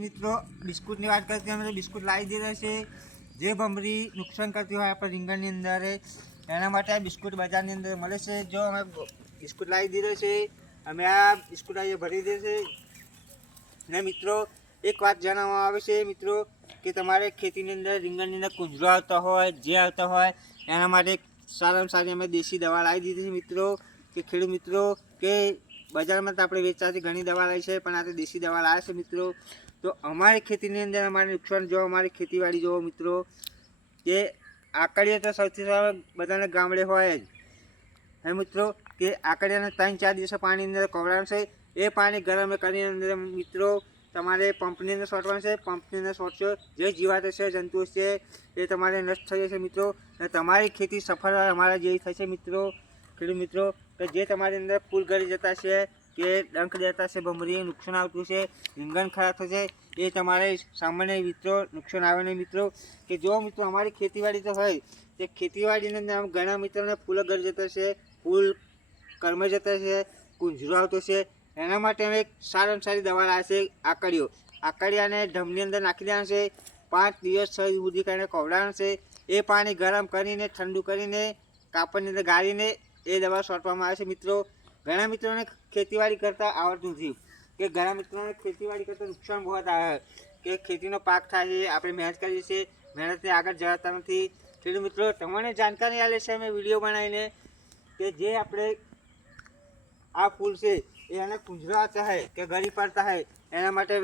મિત્રો બિસ્કુટની વાત કરતી અમે તો બિસ્કુટ લાવી દીધા છે. જે ભમરી નુકસાન કરતી હોય આપણે રીંગણની અંદર એના માટે આ બિસ્કુટ બજારની અંદર મળે છે. જો અમે બિસ્કુટ લાવી દીધા છે, અમે આ બિસ્કુટ આજે ભરી દે છે. ને મિત્રો એક વાત જણાવવામાં આવે છે મિત્રો કે તમારે ખેતીની અંદર રીંગણની અંદર કુંજરો આવતા હોય, જે આવતા હોય એના માટે સારામાં સારી અમે દેશી દવા લાવી દીધી છે મિત્રો. કે ખેડૂત મિત્રો કે બજારમાં તો આપણે વેચાતી ઘણી દવા લાવી છે, પણ આ તો દેશી દવા લાવે છે મિત્રો. તો અમારી ખેતીની અંદર અમારે નુકસાન જો અમારી ખેતીવાડી જોવો મિત્રો કે આકડીએ તો સૌથી સારા બધાને ગામડે હોય જ હે મિત્રો. કે આકડિયાને 3-4 દિવસે પાણી અંદર કવડાવવાનું છે. એ પાણી ગરમ કરીને અંદર મિત્રો તમારે પંપની અંદર છોટવાનું છે. પંપની અંદર છોટશો જે જીવાત છે, જંતુઓ છે એ તમારે નષ્ટ થઈ જશે મિત્રો. અને તમારી ખેતી સફળ અમારા જેવી થશે મિત્રો. ખેડૂત મિત્રો કે જે તમારી અંદર ફૂલ ગળી જતા છે કે ડંખ દેતા છે, ભમરી નુકસાન આવતું છે, રીંગણ ખરાબ થશે, એ તમારે સામાન્ય મિત્રો નુકસાન આવે નહીં મિત્રો. કે જો મિત્રો અમારી ખેતીવાડી તો હોય તે ખેતીવાડીની અંદર ઘણા મિત્રોને ફૂલ ગળી જતા છે, ફૂલ કરમાઈ જતા છે, કુંજરો આવતો છે. એના માટે અમે એક સારામાં સારી દવા લાવે છે આકડિયાને ઢમની અંદર નાખી દેવાનું છે. 5 દિવસ 6 સુધી કરીને ખવડાવવાનું છે. એ પાણી ગરમ કરીને ઠંડુ કરીને કાપડની અંદર ગાળીને એ દવા છોટવામાં આવે છે મિત્રો. ઘણા મિત્રોને ખેતીવાડી કરતાં આવડતું નથી, કે ઘણા મિત્રોને ખેતીવાડી કરતાં નુકસાન બહુ આવે કે ખેતીનો પાક થાય છે, આપણે મહેનત કરીએ છીએ, મહેનતને આગળ જતા નથી. ખેડૂત મિત્રો તમને જાણકારી આપે છે અમે વિડીયો બનાવીને કે જે આપણે આ ફૂલ છે એને કુંજરા ચાહે કે ગળી પડતા હોય એના માટે